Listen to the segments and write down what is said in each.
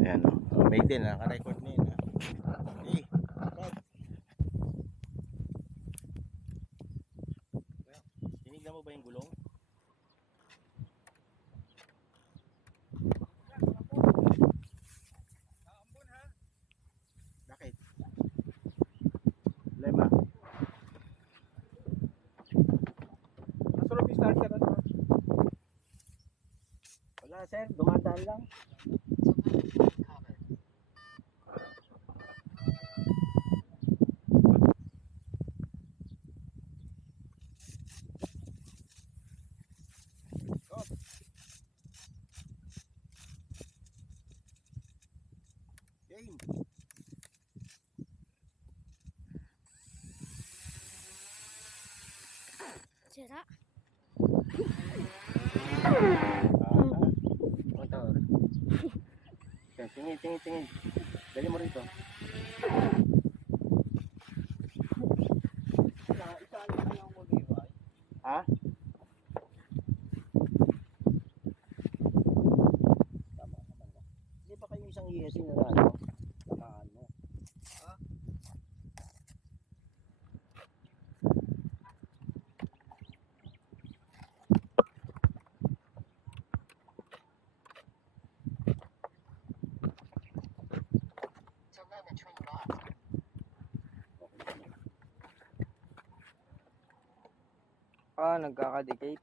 Ayan o. Oh. May din, naka-record na yun. Eh, Rod. Tinignan mo ba yung gulong? Bakit? Lema. Masarap yung starter ano? Wala sir, dumadaan lang. Sira. Motor. Tingin, tingin, tingin. Dali mo rito. Ha? Hindi pa kayo isang ESC na ano? Tamaan mo. Ah, nagkakadikate.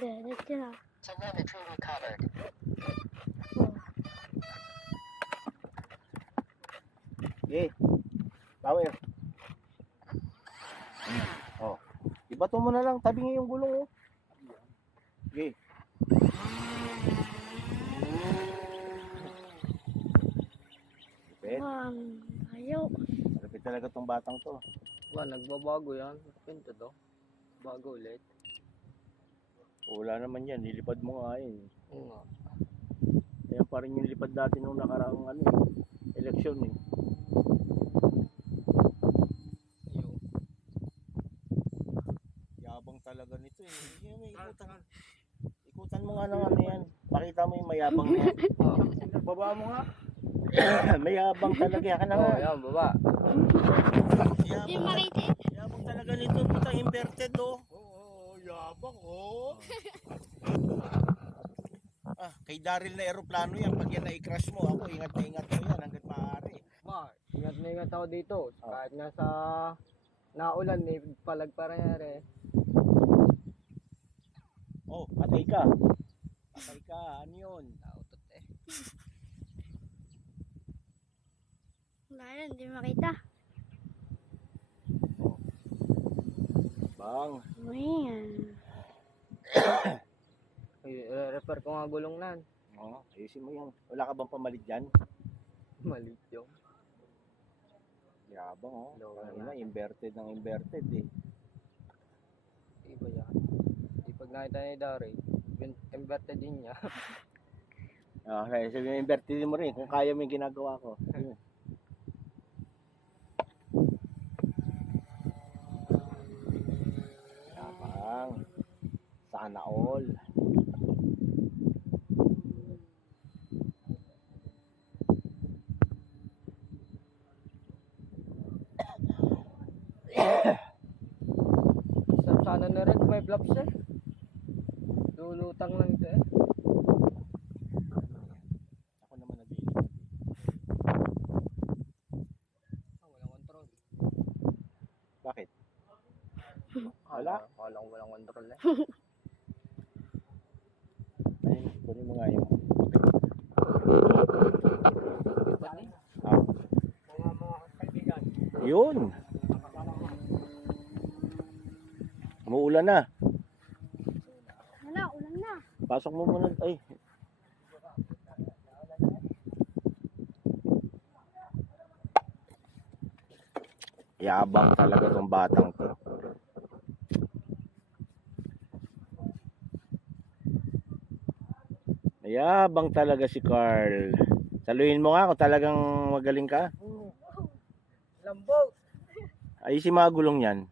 Direct sira. Telemetry recovered. Oh. Okay. Power. Oh. Ibato mo na lang. Tabi nga yung gulong oh. Okay. Lupit. Um, ayaw. Lupit talaga tong batang to. Ba, nagbabago yan. Pinto to. Bago ulit. Wala naman yan. Nilipad mo nga yun. Oo nga. Ayan pa rin yung lipad dati nung nakaraang ano, eleksyon eh. Yabang talaga nito eh. Yung may ikutan. Ikutan mo nga ng ano yan. Pakita mo yung mayabang niya. Ah. Baba mo nga. mayabang talaga. Yan ka na nga. Oh, yan, baba. Hindi Yabang, makita. yabang talaga nito. Puta inverted oh. Oo, yabang oh. ah, kay Daryl na eroplano yan. Pag yan na-crash mo, ako ingat na ingat mo yan hanggat maaari. Ma, ingat na ingat ako dito. Oh. Kahit nasa naulan, may palag pa rin Oh, patay ka. Patay ka. Ano yun? Nautot eh. Wala yan, hindi makita. Bang. Ayan. I-refer ko nga gulong nan. Oh, ayusin mo yan. Wala ka bang pamalit dyan? Maliit yung. Yabang oh. Lower Ano na. na, inverted ng inverted eh. Iba yan. Pag nakita ni Dari, inverted din niya. Sabi mo, inverted mo rin kung kaya mo yung ginagawa ko. Yabang. Sana all. Sa sana na rin may flaps eh. Lulutang lang ito eh. Ako naman naglilipad. Ah, walang control. Bakit? Wala? Wala ko walang control eh. Ay, kunin mo nga yung... Yun. Umuulan na. Pasok mo muna. Ay. Yabang talaga tong batang to. Yabang talaga si Carl. Saluhin mo nga kung talagang magaling ka. Lambog! Ayusin mga gulong yan.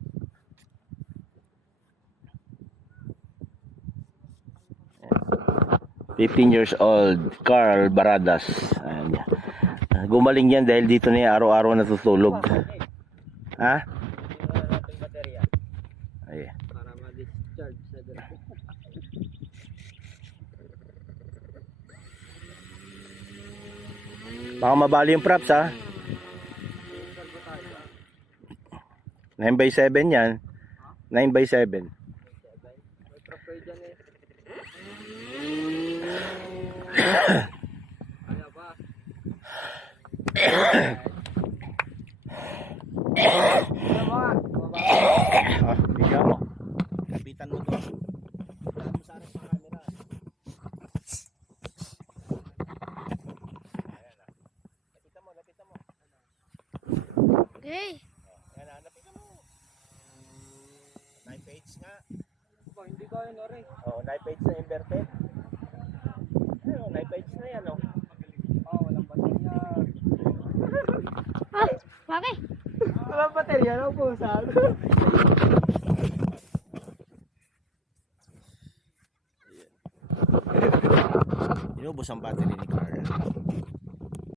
Fifteen years old, Carl Baradas. Ayan. Gumaling yan dahil dito na araw-araw natutulog. Ha? Tingnan na natin baterya. Ay. Para ma-discharge sa. Baka mabali yung props ha. 9 by 7 yan. 9 by 7. May truck kayo dyan eh. Kaya ba? Kaya ba? Baba. Ah, bigyan mo. Kapitan mo mo. Okay. Ayan ah, lapitan mo. Knife edge nga. Hindi kaya na rin. Oh, knife edge na inverted. Oh, knife edge na yan oh. Oh, walang baterya. Ah, bakit? Walang baterya na po sa Inubos ang battery ni Carl.